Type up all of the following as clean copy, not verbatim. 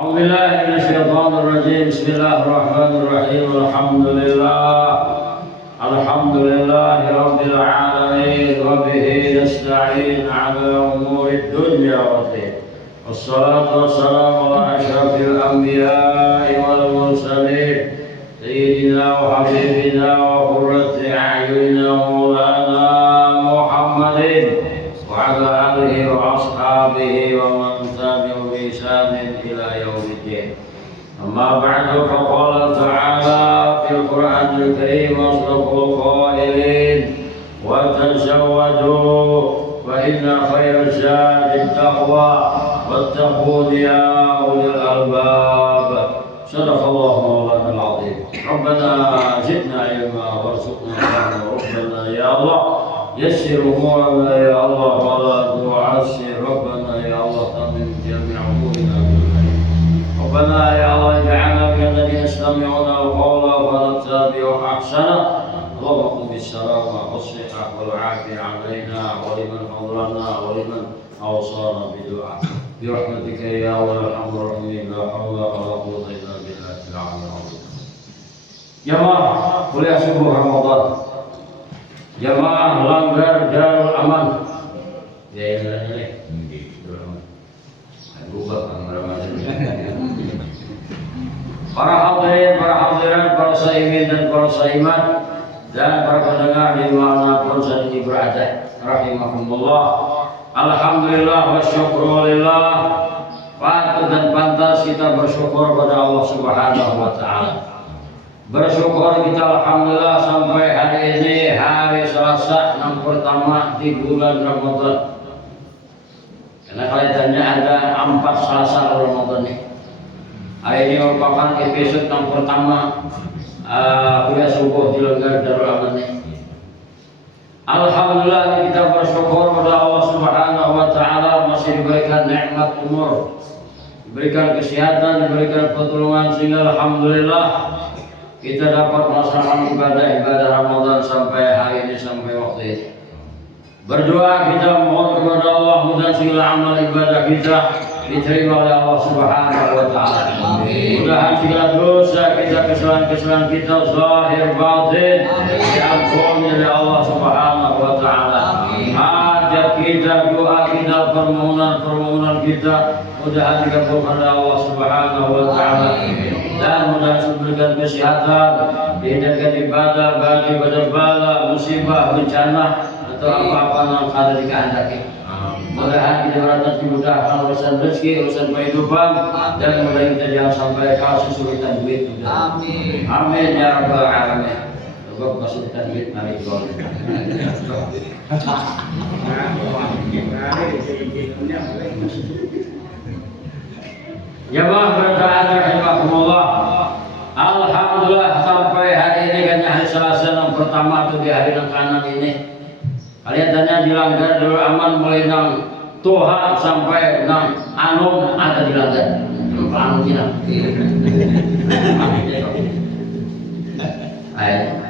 أعوذ بالله من الشيطان الرجيم. بسم الله الرحمن الرحيم. الحمد لله رب العالمين، وبه نستعين على أمور الدنيا والدين، والصلاة والسلام على أشرف الأنبياء والمرسلين سيدنا وحبيبنا وقرة أعيننا مولانا محمد وعلى آله وأصحابه ومن تبعهم بإحسان إلى يوم الدين. أما بعد، فقال تعالى في القرآن الكريم: أصدق القائلين وتزودوا فإن خير الزاد التقوى واتقون يا أولي الألباب. صدق الله مولانا العظيم. ربنا زدنا علما وارزقنا فهما. ربنا يا الله يسر أمورنا يا الله ولا تعسر. ربنا يا الله تمم جميع أمورنا بالخير. ربنا يا الله اجعلنا من الذين يستمعون القول فنتبع أحسنه. اللهم قم بالسلامة والصحة والعافية علينا ولمن حضرنا ولمن أوصانا بدعاء برحمتك يا أرحم الراحمين. لا حول ولا قوة إلا بالله العلي العظيم. Jamaah kuliah subuh Ramadan, jamaah Langgar Darul Aman. Ya ini para hadirin, para hadirat, para saimin dan para saimat, dan para pendengar dimanapun saat ini berada, rahimahumullah. Alhamdulillah wa syukrulillah. Patut dan pantas kita bersyukur pada Allah Subhanahu wa Ta'ala. Bersyukur kita alhamdulillah sampai hari ini, hari Selasa 6 pertama di bulan Ramadan. Karena kelihatannya ada 4 Selasa Ramadan nih. Hari ini merupakan episode 6 pertama kuliah subuh di Langgar Darul Aman nih. Alhamdulillah kita bersyukur pada Allah Subhanahu wa Ta'ala masih diberikan nikmat umur, diberikan kesehatan, diberikan pertolongan, sehingga alhamdulillah kita dapat melaksanakan ibadah Ramadan sampai hari ini, sampai waktu ini. Berdoa kita mohon kepada Allah mudah segala amal ibadah kita diterima oleh Allah Subhanahu wa Ta'ala. Mudahan segala dosa kita, kesalahan kita zahir batin diampuni oleh Allah Subhanahu wa Ta'ala. Hajat kita, doa kita, permohonan kita mudahan dikabulkan oleh Allah Subhanahu wa Ta'ala. Dan mudah-mudahan diberikan kesehatan, dihindarkan ibadah, bagi bala, musibah, bencana atau apa-apa yang ada di kehendaki. Mudah-mudahan kita berada dimudahkan urusan rezeki, urusan kehidupan, dan mudah-mudahan kita jangan sampai kesulitan duit. Amin. Amin ya rabbal alamin. Sebab kesulitan duit mari gol. Jamaah berdoa rahimahumullah. Alhamdulillah sampai hari ini kan hari Selasa yang pertama tuh di hari yang kanan ini. Kalian tanya di Langgar Darul Aman mulai nang Tuhan sampai nang Anum ada di Langgar. Anum kita.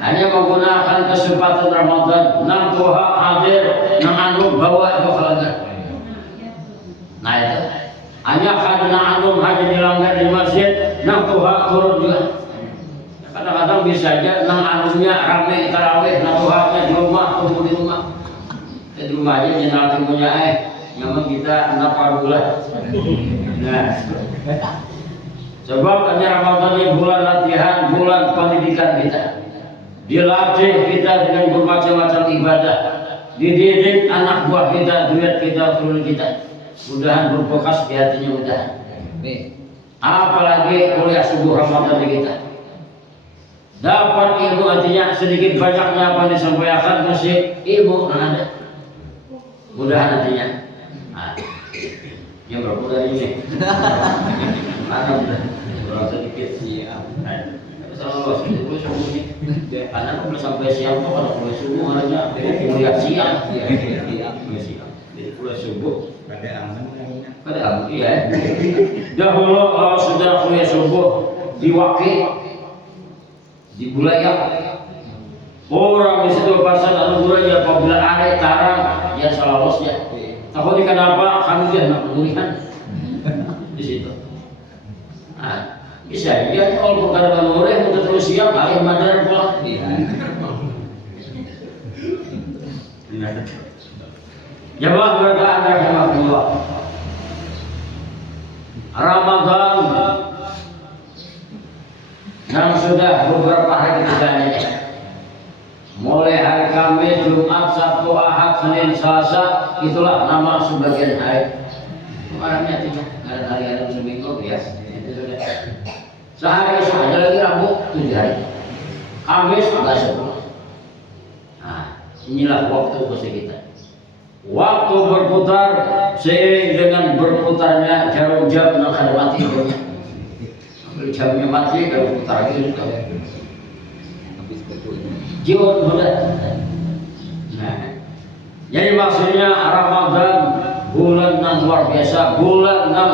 Hanya menggunakan kesempatan Ramadan nang Tuhan hadir nang Anum bawa itu ke Langgar. Nah itu. Hanya karena Anum hadir di Langgar di masjid, nang Tuhan turun juga. Kadang-kadang bisa aja nang Anumnya rame tarawih, nang Tuhannya di rumah, tunggu di rumah. Di rumah aja jenazah punya memang kita enggak padulah. Nah, sebab hanya Ramadan ini bulan latihan, bulan pendidikan kita. Dilatih kita dengan bermacam-macam ibadah. Dididik anak buah kita, duit kita, turun kita. Mudahan berbekas di hatinya mudahan. Apalagi kuliah subuh Ramadan kita. Dapat ilmu artinya sedikit banyaknya apa yang disampaikan masih ilmu ada. Mudahan nantinya. Yang berapa dari ini? Ada berapa sedikit sih? Kalau subuh ini, anak boleh sampai siang tuh kalau kuliah subuh orangnya kuliah siang. Jadi kuliah subuh. Pada aman iya. Dahulu kalau sudah kuliah subuh di Wakil, di Bulayak, orang di situ pasal anu Bulayak apabila ada tarang ya selalu ya. Tahu kenapa kami dia nak pemulihan di situ. Bisa dia kalau perkara boleh untuk terus siap akhir madar pula. Jamaah berdoa rahimahullah. Ramadan yang sudah beberapa hari kita mulai hari Kamis, Jumat, Sabtu, Ahad, Senin, Selasa, itulah nama sebagian hari. Orangnya tidak ada hari-hari seminggu biasa. Sehari saja lagi Rabu 7 hari. Kamis agak 10. Nah, inilah waktu posisi kita. Waktu berputar seiring dengan berputarnya jarum jam yang akan mati jamnya. Kalau jamnya mati, kalau putar lagi sudah. Jiwa muda. Nah, jadi maksudnya Ramadan bulan yang luar biasa, bulan yang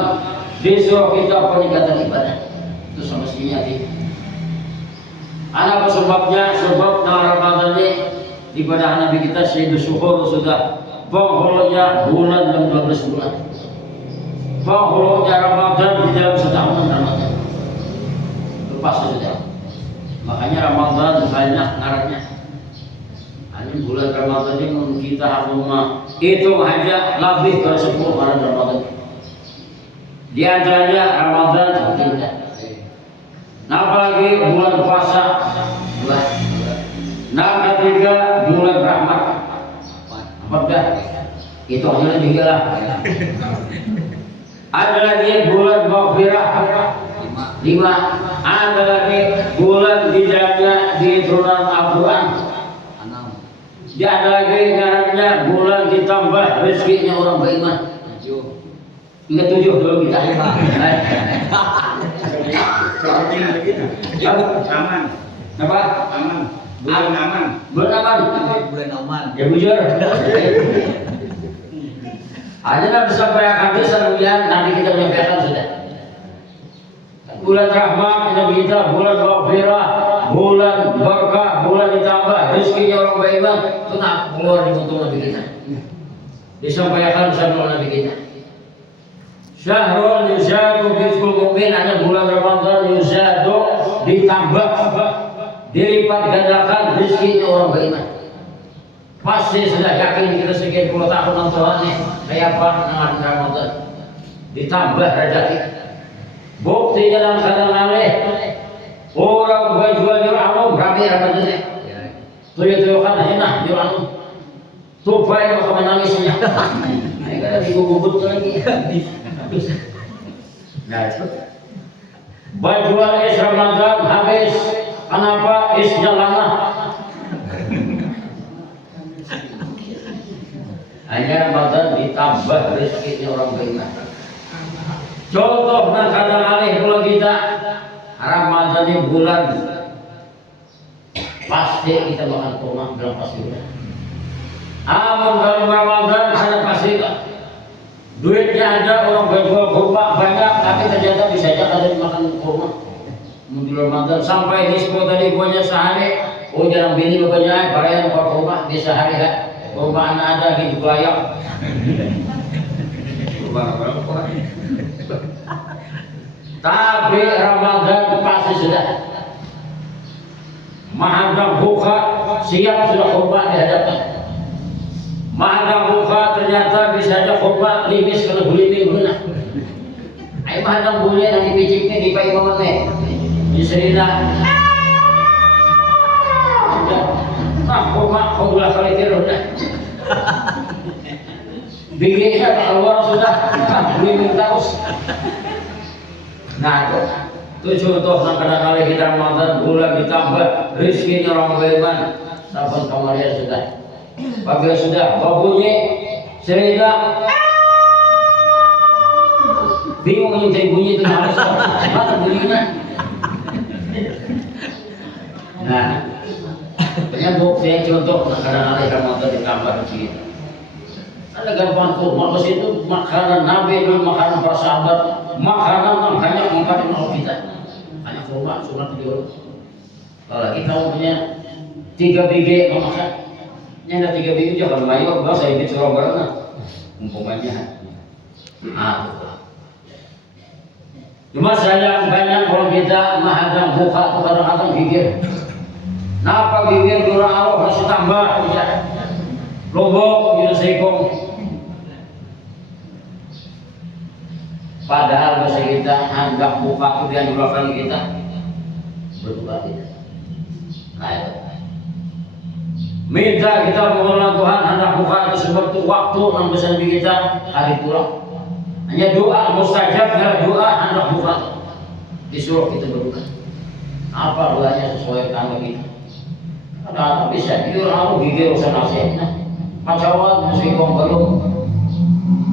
disuruh kita peningkatan ibadah. Itu semestinya sih. Apa sebabnya? Sebab Ramadan ini ibadah Nabi kita Sayyidus Syukur sudah penghulunya bulan dan 12 bulan. Penghulunya Ramadan di dalam setahun Ramadan. Lepas sudah. Makanya Ramadan banyak ngarannya. Hanya bulan Ramadan ini kita harus itu aja lebih dari 10 bulan Ramadan. Di antaranya Ramadan tidak. Nah, apalagi bulan puasa, nah ketiga bulan rahmat. Apakah itu hanya 3 lah. Ada lagi bulan maghfirah 5. Ada lagi bulan di dalamnya diturunan Al-Quran 6. Ada lagi ngarannya bulan ditambah rezekinya orang beriman 7. Ingat 7 dulu kita. Aman. Apa? Aman. Bulan aman. Bulan aman. Bulan aman. Ya bujur. Ada nanti sampai habis kemudian nanti kita menyampaikan sudah. Bulan rahmat kita, bulan maghfirah, bulan berkah, bulan ditambah rezekinya orang beriman itu nak keluar di mutu Nabi kita. Disampaikan sama Nabi kita. Syahrul yuzadu rizqul mu'min, ada bulan Ramadan yuzadu ditambah dilipat gandakan rezekinya orang beriman. Pasti sudah yakin kita sekian puluh tahun Tuhan nih kayak apa dengan Ramadan ditambah rezeki. Bukti dalam keadaan alih orang berjual jur'anu berapa Ramadannya tuyuk-tuyuk kan enak jur'anu tupai maka menangisnya ini kadang digubut lagi. Nah, berjual is Ramadan habis kenapa isnya lama? Hanya Ramadan ditambah rezekinya orang beriman. Contoh kadang alih kalau kita Ramadan ini bulan pasti kita makan kurma dalam pasti bulan. Amun dalam Ramadan ada pasti duitnya ada orang berjual kurma banyak tapi ternyata bisa aja kalian makan kurma. Di Ramadan sampai disebut tadi buahnya sehari, oh jarang bini bapaknya barang yang kurma di sehari kan. Kurma anak ada gitu layak. Tapi Ramadan pasti sudah mahadam buka siap sudah kurma di hadapan. Mahadam buka ternyata bisa aja kurma limis kalau beli minggu nah. Ayo mahadam boleh yang dipiciknya di pagi momennya di serina. Nah kurma kau belah kali tiru dah. Bikinnya keluar sudah beli minggu terus. Nah itu contoh yang kadang-kadang kita Ramadan bulan ditambah rezekinya orang beriman. Sahabat kemarin sudah apabila sudah babunyi cerita bingung mencari bunyi itu harus mana bunyinya. Nah penyambung saya contoh kadang-kadang Ramadan ditambah rezeki. Ada gampang tuh maka itu makanan Nabi dan makanan para sahabat makanan yang banyak mengkaji mau kita hanya kurma sunat tidur. Kalau kita punya 3 biji memakan yang ada 3 biji jangan mayo bahasa ini curang barang umpamanya Cuma sayang banyak kalau kita menghadang buka atau kadang-kadang gigir. Napa gigir kurang Allah masih tambah ya. Lombok gitu sekong. Padahal bahasa kita hendak buka kemudian dua kali kita berdoa kita. Nah itu. Minta kita mengenal Tuhan hendak buka itu seperti waktu yang besar di kita hari pulang. Hanya doa mustajab ya doa hendak buka. Disuruh kita berdoa. Apa doanya sesuai dengan kita. Kadang bisa dia orang gigir usaha nasihatnya. Pacawan mesti belum.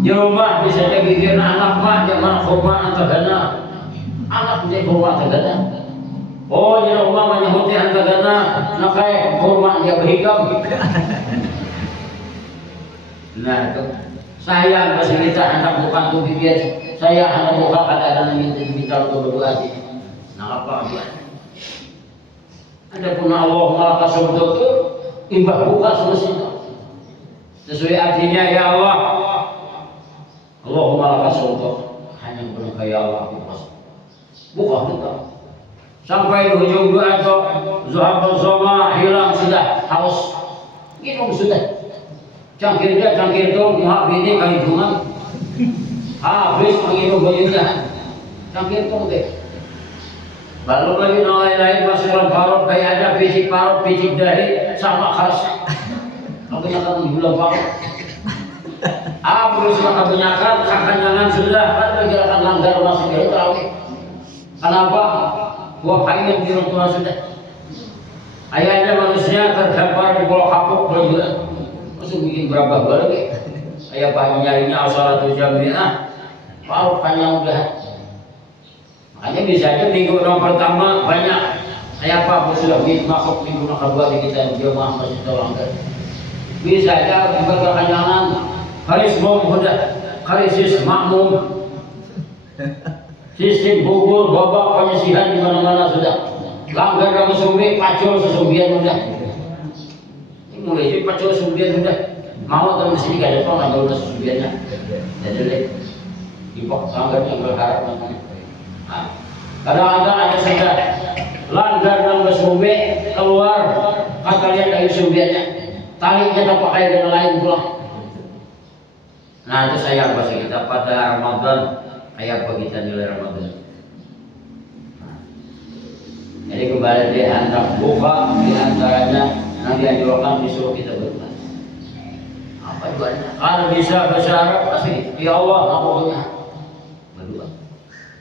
Di rumah bisa jadi gigir anak mah jangan hormat antagana. Anak jadi hormat antagana. Oh di rumah menyebuti antagana nakai hormat dia berhikam. Nah itu saya masih kita anak bukan tuh gigir. Saya anak bukan kadang-kadang minta untuk berdoa sih. Nah apa dia? Adapun Allah malah kasih itu imbah buka selesai. Sesuai artinya ya Allah. Allahumma lakasy hanya kepada ya Allah aku pas. Buka. Sampai di ujung doa itu zuhabul zama hilang sudah haus. Minum sudah. Cangkir itu muhab ini kali bunga. Habis menginum bajunya. Cangkir itu deh. Lalu lagi lain masuk dalam parut kayak ada picik parut, picik dahi sama khas. Kebanyakan bulan parut. Aku sudah kebanyakan jangan sudah kan pergerakan langgar masuk itu tahu. Kenapa? Gua pengen di rumah sudah. Ayahnya manusia terdampar di pulau kapuk kalau juga. Masuk bikin berapa lagi? Ayah pengen nyarinya asal 1 jam dia. Parut panjang udah. Makanya bisa aja minggu pertama banyak kayak apa sudah masuk minggu kedua di kita jemaah masih terlanggar. Bisa aja berkepanjangan karisma muda, karisis makmum, sistem bubur, babak penyisihan di mana-mana sudah. Langgar dan sumbi, pacul sesumbian sudah. Ini mulai jadi pacul sesumbian sudah. Mau atau di sini gak ada apa nggak udah sesumbiannya. Jadi di pok langgarnya berharap namanya. Kadang-kadang ada saja langgar dan bersumbi keluar kata lihat dari sumbiannya talinya tak pakai dengan lain pulang. Nah itu saya bahasa kita pada Ramadan kayak apa kita nilai Ramadan. Jadi kembali di antara buka di antaranya yang dianjurkan disuruh kita berdoa. Apa doanya? Kalau bisa bahasa Arab pasti ya Allah aku punya berdoa.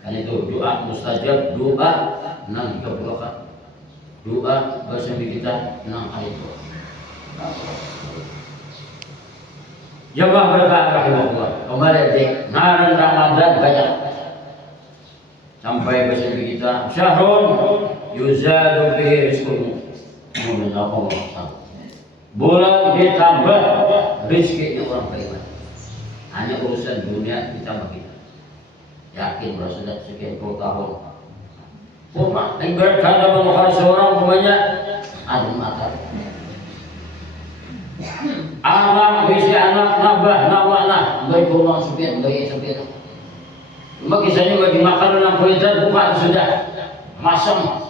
Dan itu doa mustajab, doa nang dikabulkan. Doa bahasa kita nang itu. Jemaah berkah rahimahullah. Kembali di ngaran Ramadan banyak. Sampai bahasa kita syahrun yuzadu fihi rizquhu. Bulan ditambah rezekinya orang beriman. Hanya urusan dunia ditambah kita. Yakin bahwa sudah sekian puluh tahun. Kurma, enggak ada menukar seorang banyak adu mata. Anak bisi anak nambah baik kurma sekian sekian. Cuma kisahnya bagi makan dalam kuitan bukan sudah masam.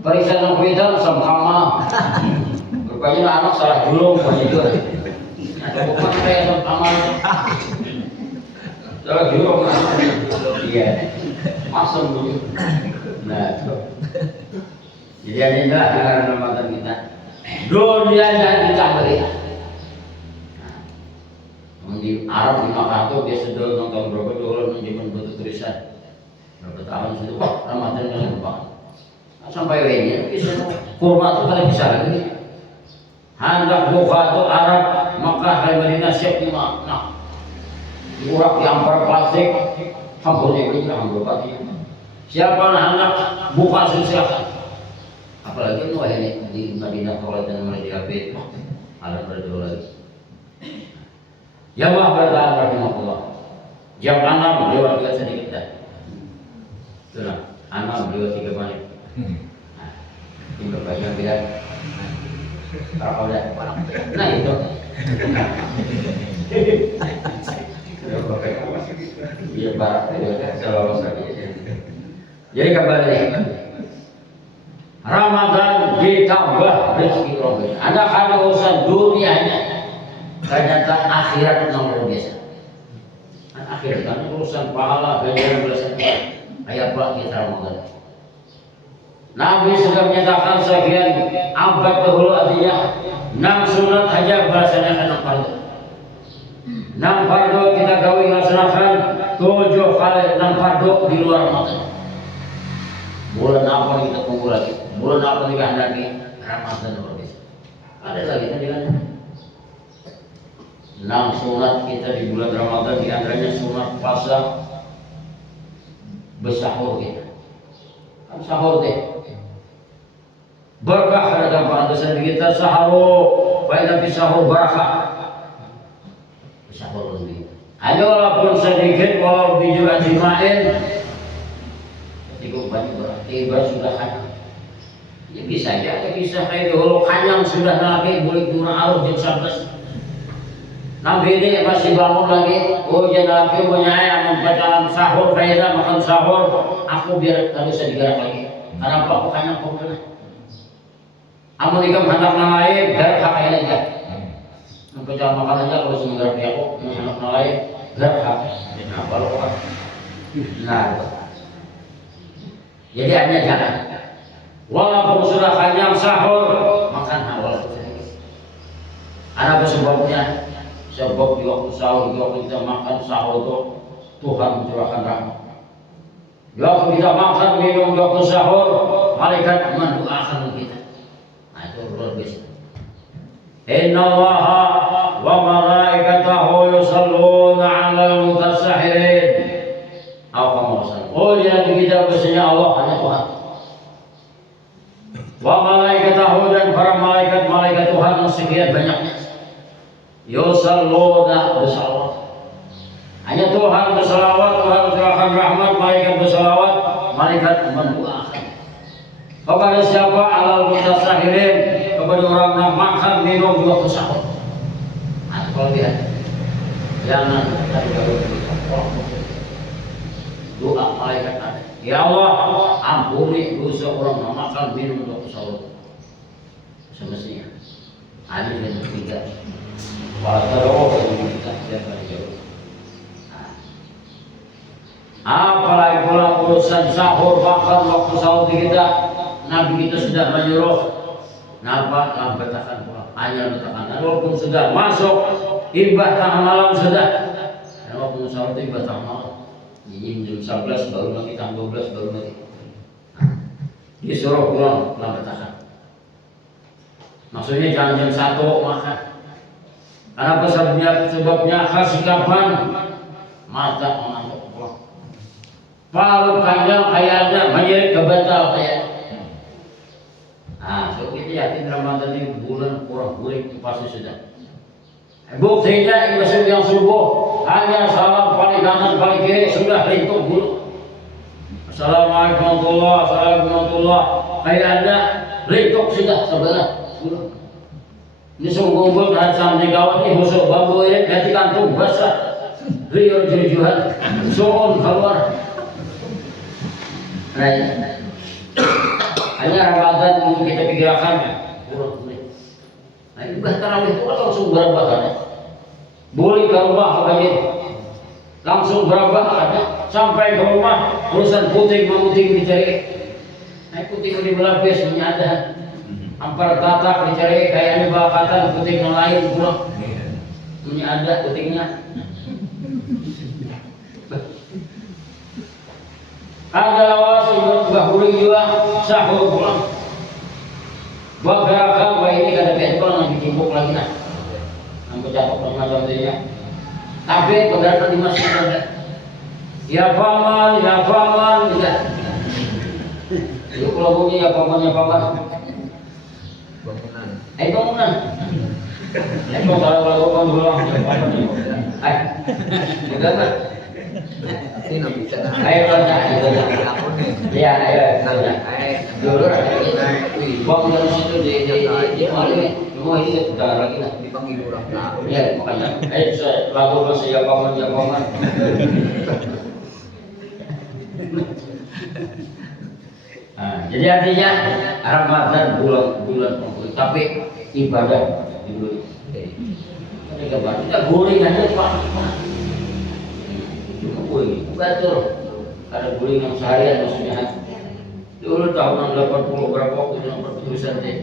Periksa dalam kuitan sama. Rupanya anak salah julung banyak juga. Bukan kayak sama. Salah julung. Iya, masuk dulu. Nah, jadi inilah karena Ramadan kita. Dunianya kita beri. Di Arab di Makassar dia sudah nonton berapa dolar menjadi bentuk tulisan. Berapa tahun sudah wah Ramadan yang lupa. Sampai lainnya bisa kurma itu kalian bisa lagi. Hendak buka itu Arab Makkah dan Madinah siap di mana? Diurak diampar plastik. Hampurnya itu hampur pati. Siapa anak buka silsilah. Apalagi nu ini di Madinah kalau dan Madinah itu ada berdua lagi. Jamaah bertahan rahimahullah. Jam 6 lewat sedikit dah. Itulah 6 lewat 3 menit. Ini berbagian bilang. Kalau udah nah itu. Iya barat selalu saja. Jadi kembali Ramadan ditambah rezeki orang. Ada urusan dunianya, ternyata akhirat nomor biasa. Akhirat kan urusan pahala ganjaran balasan. Kayak apa kita Ramadan? Nabi sudah menyatakan sekian abad dahulu artinya 6 sunat aja balasannya kena fardu. 6 fardu kita gawe laksanakan 7 kali 6 fardu di luar Ramadan. Bulan apa kita tunggu lagi? Bulan apa dikehendaki? Ramadan luar biasa. Ada lagi tadi kan? 6 sunat kita di bulan Ramadan, di antaranya sunat puasa bersahur kita. Kan sahur deh. Berkah ada tambahan dosa kita sahur, baik sahur barakah. Sahur lebih. Ada walaupun sedikit, walau bijur jimain, ketika banyak berarti sudah hanyang. Ya bisa aja kisah kayak dulu hanyang sudah nabi boleh durang alur jam 11. Nabi ini masih bangun lagi. Oh ya Nabi menyayang membaca sahur kaidah makan sahur. Aku biar harus digerak lagi. Kenapa aku hanyang kau? Amun ikam hendak nalain, gerak hak aja. Membaca makan aja kalau semenggara dia aku hendak nalain, gerak hak. Nah, baru apa? Nah, jadi hanya jalan. Walaupun sudah hanyang sahur, makan awal. Ada sebabnya. Sebab di waktu sahur, di waktu kita makan sahur itu Tuhan mencurahkan rahmat. Di waktu kita makan minum di waktu sahur, malaikat mendoakan kita. Luar biasa. Inna Allaha wa malaikatahu yusalluna 'alal mutasahhirin. Oh ya kita bahasanya Allah hanya Tuhan. Wa malaikatahu dan para malaikat Tuhan yang sekian banyaknya. Yusalluna bersalawat. Hanya Tuhan bersalawat, Tuhan mencurahkan rahmat, malaikat bersalawat, malaikat mendoakan. Kepada siapa? Alal mutasahhirin, kepada orang yang makan minum di waktu sahur. Nah, kalau dia jangan dari doa malaikat ada. Ya Allah, ampuni dosa orang yang makan minum di waktu sahur. Semestinya. Ada yang ketiga. Walau kita jangan jauh. Apalagi pula urusan sahur makan waktu sahur kita. Nabi kita sudah menyuruh napa lambatkan pulang hanya letakkan walaupun sudah masuk ibadah tengah malam sudah walaupun sahur itu ibadah tengah malam ini jam 11 baru lagi jam 12 baru lagi disuruh pulang lambatkan maksudnya jangan jam 1 makan karena sebabnya khas kapan mata mengantuk pulang palu panjang kayaknya menjadi kebatal kayak. Nah, so kita yakin Ramadan ini bulan kurang boleh pasti sudah. Buktinya masuk yang subuh hanya salam paling kanan paling kiri sudah rintuk dulu. Assalamualaikum warahmatullahi kayak ada rintuk sudah sebelah dulu. Ini sungguh hari sampai kawan ini musuh bambu ini ganti kantung basah riur jujur soon keluar. Nah, hanya Ramadan kita pikirkan kurang boleh. Nah ibadah tarawih itu kan langsung berapa ada? Boleh ke rumah aja, langsung berapa ada? Sampai ke rumah urusan puting memuting dicari. Nah puting di belapis ada. Ampar tatak dicari kayaknya bakatan puting yang lain pulang. Ini ada putingnya. Ada lawas yang bahuri juga sahur pulang. Buat gerakan bahwa ini kada pentol yang ditimbuk lagi nah. Yang kecatok macam dia. Tapi penggerakan di masjid ada. Ya paman tidak. Itu kalau bunyi ya paman. Bangunan. Bangunan. Kalau pulang. Enggak. Ini no bisa na. Ayo tanya itu aku nih. Iya, ayo tanya. Dulu bang dari situ di mana ini? Semua ini sudah lagi lah dipanggil orang. Iya, makanya. Lagu bahasa Japaman. Nah, jadi artinya Ramadan bulan penghulu, tapi ibadah dulu. Kita gorengannya Pak. Cuma gorengan, betul. Ada gorengan seharian maksudnya. Dulu tahun 80 berapa waktu itu perputusan deh.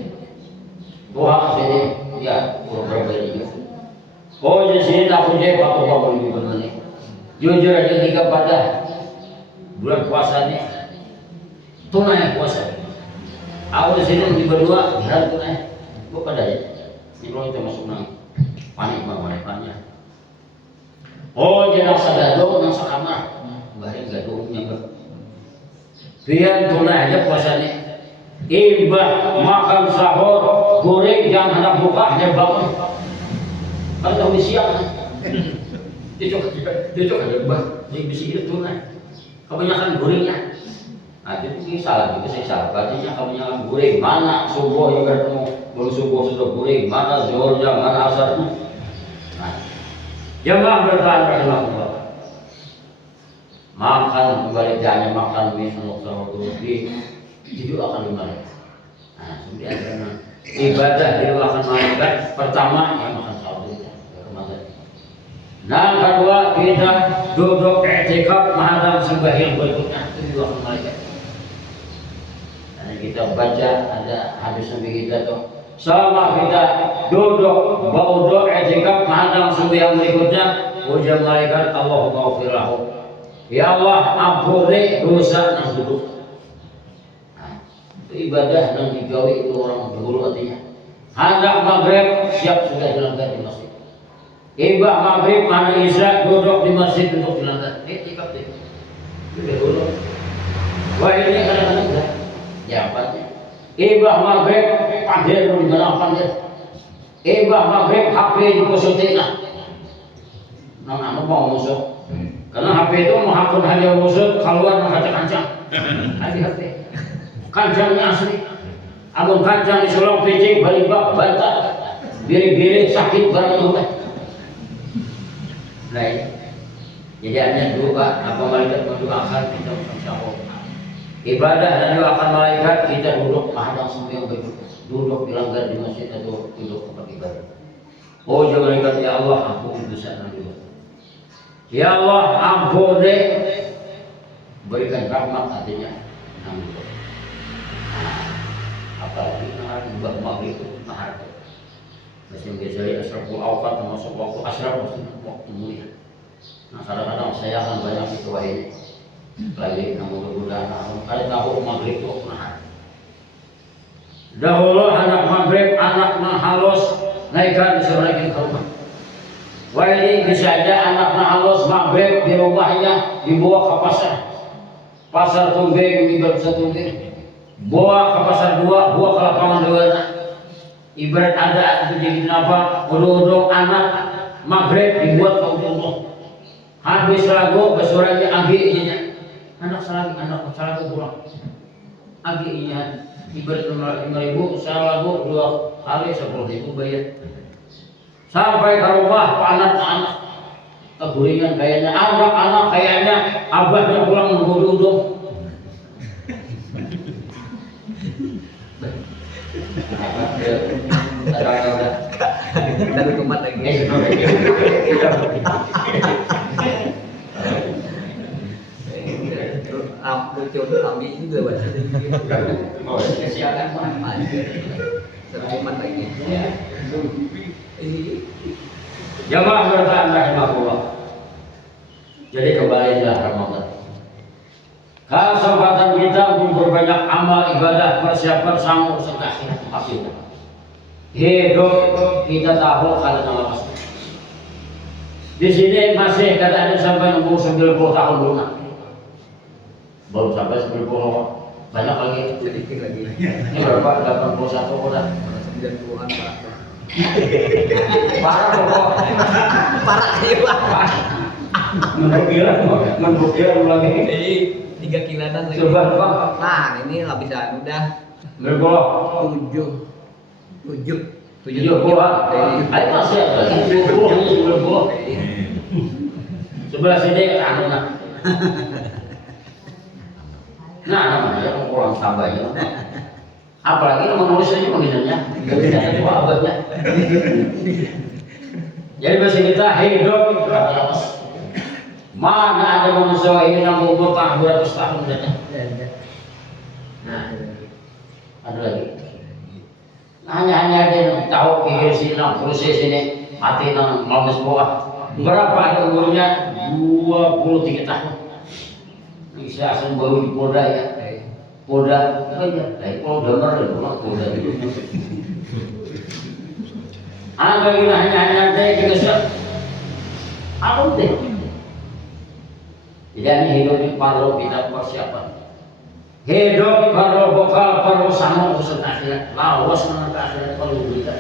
Doa sini, ya berapa ini? Oh di sini aku je bapak ini benar nih. Jujur aja ketika pada bulan puasa nih, tunai puasa. Aku di sini di berdua jalan tunai, gua pada ya. Ini kalau kita masuk nang panik banget. Oh jangan sadado nang sakamar, bareng gaduh nyamber. Biar tunai aja puasanya. Ibah makan sahur, goreng jangan hendak buka hanya bangun. Kan tahu siang. Itu aja bah, jadi bisi itu tunai. Kebanyakan gorengnya. Nah itu salah, itu saya salah. Berarti kebanyakan goreng. Mana subuh yang ketemu, baru subuh sudah goreng. Mana zuhurnya, mana asarnya. Nah, jemaah bertahan rahimahullah. Makan kebaliknya makan mie sama roti itu akan dimana? Nah, kemudian ibadah itu akan malaikat pertama yang makan sahur kemarin. Nah, kedua kita duduk i'tikaf menghadap sembahyang berikutnya itu juga akan malaikat. Nah, kita baca ada hadis Nabi kita tuh sama kita duduk ba'udhu i'tikaf menghadap sembahyang berikutnya ujar malaikat Allahumma ghfir lahu. Ya Allah ampuni dosa nang duduk. Nah, itu ibadah nang digawe itu orang dahulu artinya. Hendak maghrib siap sudah dilanggar di masjid. Ibadah maghrib mana isya duduk di masjid untuk dilanggar. Iktikaf deh. Itu dahulu. Wah ini kadang-kadang enggak. Jawabannya. Ibadah maghrib pandir di mana pandir. Ibadah maghrib HP diposotin lah. Nang anu mau musuh. Karena HP itu menghapus hanya musuh keluar mengajak kancang. Hati-hati. Kancangnya asli. Amun kancang disulong picing balibak bantah. Biri-biri sakit barang itu. Nah ini. Jadi hanya doa apa malaikat mendoakan kita insyaallah. Ibadah dan doakan malaikat kita duduk menghadap sembahyang berikutnya. Duduk dilanggar di masjid atau duduk tempat ibadah. Oh jangan malaikat ya Allah ampuni dosa kami. Ya Allah ampuni berikan rahmat artinya ampun. Apalagi nahar ibad maghrib itu nahar. Masih biasanya asraful awqat termasuk waktu asraf waktu mulia. Nah kadang-kadang saya akan banyak itu ini. Lagi kamu berguna, kalau tahu maghrib itu nahar. Dahulu anak maghrib anak halus naikkan disuruh naikin ke rumah. Wah ini bisa aja anaknya halus maghrib di rumahnya dibawa ke pasar Tunggeng, ibarat satu Tunggeng, bawa ke pasar 2, bawa ke lapangan 2. Ibarat ada itu jadi apa? Udung-udung anak maghrib dibuat ke udung. Habis lagu besuranya agi inya. Anak salagu pulang. Agi inya ibarat 5.000, salagu 2 kali 10.000 bayar. Sampai ke rumah anak-anak keguringan kayaknya anak-anak kayaknya abahnya pulang mengguru udung. Kita tutup mata lagi. Lucu ambil juga baca. Silakan Pak. Tutup mata lagi. Jamaah bertahan rahimahullah. Jadi kembalilah Ramadan. Kesempatan kita untuk berbanyak amal ibadah persiapan sanggup sekali maksudnya. Hidup kita tahu kalau nama pasti. Di sini masih katanya sampai umur 90 tahun lunak. Baru sampai 90 banyak lagi. Sedikit lagi. Ini berapa? 81 orang. 90-an Pak. Parah kok. Parah ya Pak. Menbukiran lagi. 3 kilanan lagi. Coba Pak. Nah ini lapisan udah 70. 7 Ayo masih ada 70. Sebelah sini anu nah. Nah, namanya kurang sabarnya. Apalagi menulis aja penginannya, nggak bisa itu abadnya. Jadi bahasa kita hidup adalah mana ada manusia ini yang umur tak 200 tahun saja. Nah, ada lagi. Hanya ada yang tahu pikir sini, proses ini mati nang malas bawah. Berapa ada umurnya? 23 tahun. Bisa asal baru di Polda ya. Polda apa ya? Polda baru, Polda itu. Ada gila hanya saya juga siap. Apa deh? Jadi hidup ini perlu kita persiapan. Hidup perlu bekal, perlu sama urusan akhirat. Lawas dengan akhirat perlu kita.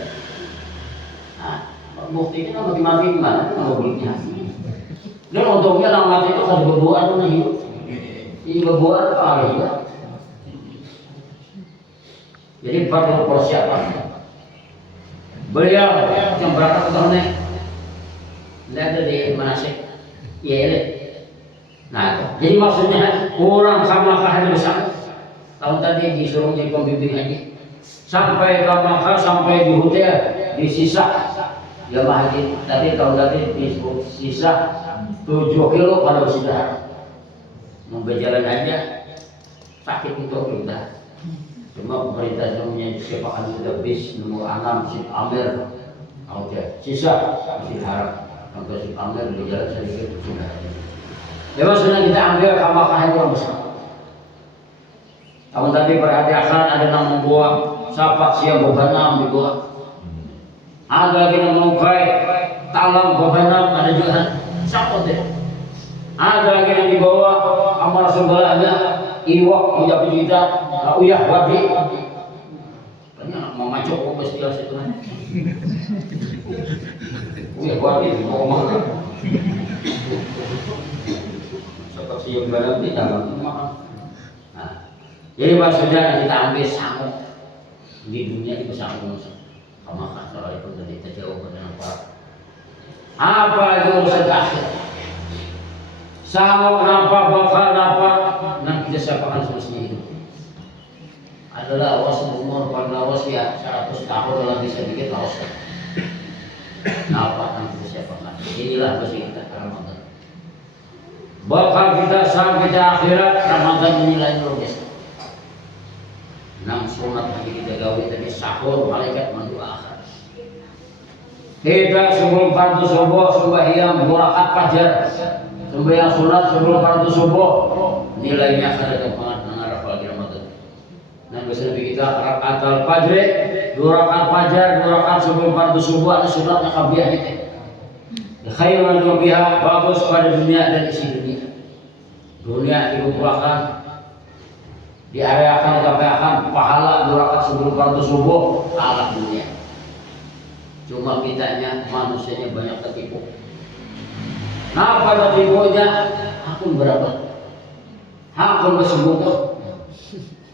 Nah, buktinya kalau mati gimana? Kalau belinya. Dan untungnya orang mati itu kan berbuat tuh hidup. Ini berbuat apa ya? Jadi perlu persiapan. Beliau yang berangkat ke tahunnya, tidak ada di manasik, ya. Nah, jadi maksudnya orang sama haji besar. Tahun tadi disuruh jadi pembimbing haji, sampai ke Makkah, sampai di hotel, di sisa jamaah haji. Tadi tahun tadi di sisa 7 kilo pada bersidar. Mau berjalan aja sakit itu kita. Cuma pemerintah punya kesepakatan sudah bis nomor 6 Sip Amir, oke, sisa masih harap untuk Sip Amir berjalan sedikit sudah. Memang sudah kita ambil kamakah yang kurang besar. Tahun tadi perhatikan ada yang membawa sapak siang bebanam dibawa. Ada lagi yang mengukai talam bebanam ada juga sapot deh. Ada lagi yang dibawa amal sebelahnya iwak udah kita uyah wadi. Karena mau macok kok pasti jelas itu kan. Uyah wadi mau makan. Seperti yang dalam di dalam makan. Nah, jadi maksudnya kita ambil sangat di dunia itu sangat manusia. Makan soal itu tadi terjauh dengan apa itu urusan akhir. Sama kenapa bakal apa nanti kita siapakan semestinya itu adalah awas umur pada awas ya 100 tahun dalam bisa dikit awas. Kenapa nanti kita siapakan? Inilah besi kita Ramadan. Bakal kita sampai akhirat Ramadan menilai luar biasa. 6 sunat lagi kita gawe tadi sahur malaikat mendoakan. Kita sebelum fardu subuh sembahyang 2 rakaat fajar. Sembahyang sunat sebelum fardu subuh nilainya akan ada banget mengarah pagi Ramadan. Nah biasanya kita rakaat al-fajr 2 rakaat fajar 2 rakaat sebelum fardu subuh ada sunatnya kabiah itu. Khairun biha bagus pada dunia dan isi dunia. Dunia hidup akan diareakan akan pahala 2 rakaat sebelum fardu subuh alat dunia. Cuma kitanya manusianya banyak tertipu. Nah pada tipunya akun berapa? Akun bersebut.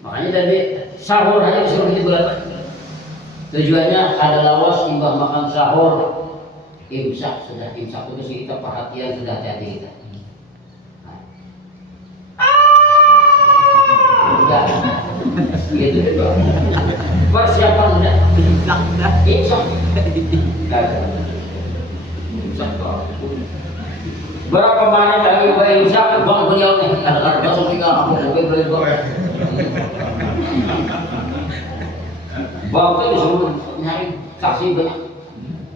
Makanya tadi sahur hanya disuruh di berapa? Tujuannya ada lawas imbah makan sahur, imsak sudah imsak itu sih kita perhatian sudah hati-hati kita. Udah, gitu deh bang. Persiapan udah imsak dah. Imsak. Imsak berapa banyak lagi bayi imsak bang beliau nih ada masuk tiga aku beli bang tuh disuruh nyari saksi banyak.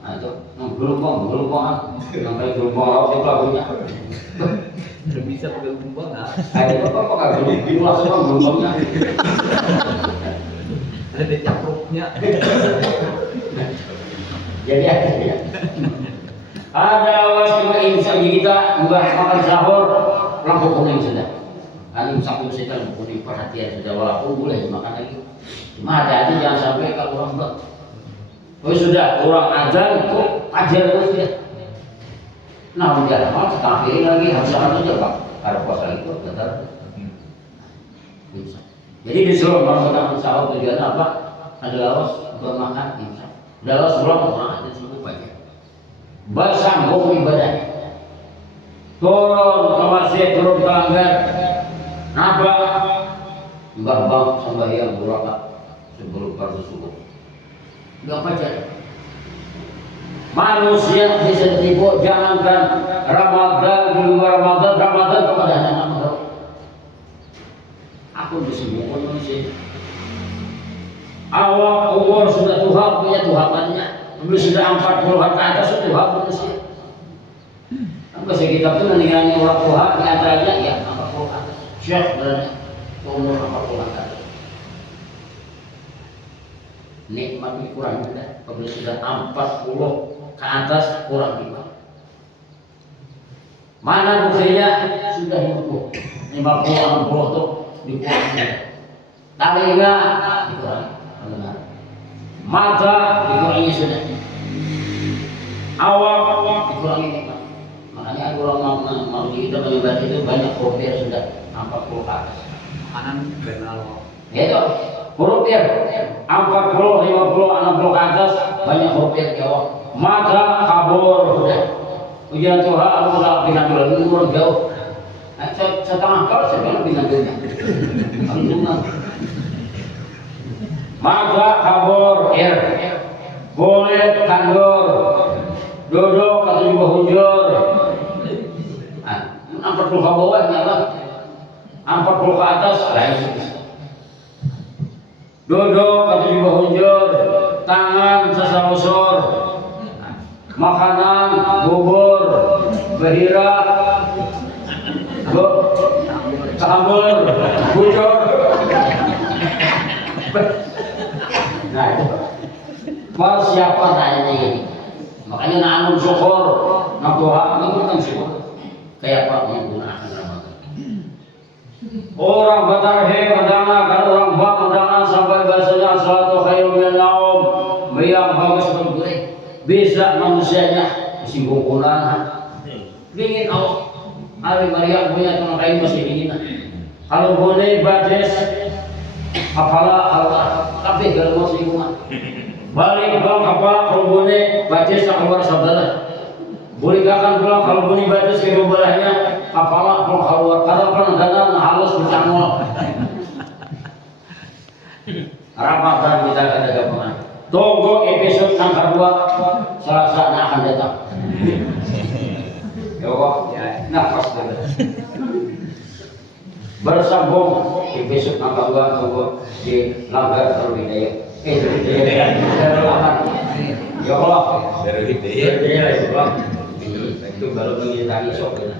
Nah itu gelombang sampai gelombang laut itu lagunya. Udah bisa pakai gelombang nggak? Ada apa pakai gelombang langsung gelombangnya. Ada capruknya. Jadi ada awas juga imsak kita enggak makan sahur lampu kuning sudah. Kan imsak itu kita lampu kuning perhatian sudah walaupun boleh makan lagi. Cuma hati-hati jangan sampai kalau orang enggak. Oh sudah orang azan kok ajar terus dia. Nah udah lama setengah lagi harus aja pak. Ada puasa itu betul. Jadi disuruh makan sahur tujuan apa? Ada awas untuk makan imsak. Dalam surah Al-Quran ada cukup banyak. Bersambung ibadah. Turun ke masjid, turun ke langgar. Napa? Mbah sembahyang berapa sebelum fardu subuh. Enggak baca. Manusia bisa tipu, jangankan Ramadan, di luar Ramadan kepada anak-anak. Aku disebutkan manusia. Awal umur sudah Tuhan punya Tuhanannya, sudah 40-an ke atas Tuhan manusia. Bahasa kitab itu meninggalkan orang Tuhan di antaranya ya 40 ke atas. Syekh berada umur 40 ke atas. Nikmat ini kurang mudah. Kalau sudah 40 ke atas kurang nikmat. Mana buktinya sudah 50, 60 tuh dikurangi. Telinga dikurangi. Mata dikurangi sudah. Awak dikurangi nikmat. Makanya ada orang mau kita mengibadah itu banyak kopiah sudah 40 ke atas. Makanan kenal. Ya itu kopiah 40, 50, 60 ke atas banyak kopiah Jawa. Mata kabur sudah. Ujian Tuhan aku udah pindah dulu jauh. Setengah kalau saya bilang pindah dulu. Mata kabur boleh kandur duduk atau juga hujur. 40 ke bawah nyala, 40 ke atas lain. Duduk atau juga hujur, tangan sesamusur, makanan bubur, berhira, sambal, bujur. Nah itu siapa tanya ini? Makanya nanam syukur, nak Tuhan mengumpulkan syukur. Kayak apa menggunakan Ramadan? Orang batarhe mendangarkan orang bak mendangar sampai bahasanya salatu khairun min naum, yang bagus berburi. Bisa manusianya singgung kulan, dingin Allah. Hari Maria punya teman kain masih dingin. Kalau boleh batis, apalah tapi kalau mau singgungan. Balik bang kepala kalau boleh batis tak keluar sabalah. Boleh akan pulang kalau bunyi batas ke belahnya apalah kalau keluar karena penandanan halus bercangol. Ramadan kita akan ada gabungan. Tunggu episode yang kedua Selasa akan datang. Ya kok, nafas dulu. Bersambung episode yang kedua tunggu di Langgar Terhidayah. Ya Allah, Terhidayah. Itu baru mengiringi sok ya.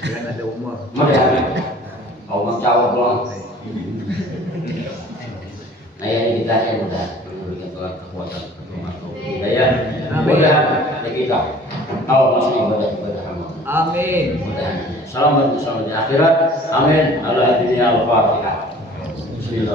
Kan ada umur. Mudah. Mau mencawab pulang. Nah ini kita yang mudah memberikan Tuhan kekuatan hidayah. Mudah bagi kita. Allah masih ibadah amal. Amin. Mudah. Selamat di akhirat. Amin. Al-Fatihah. Bismillah.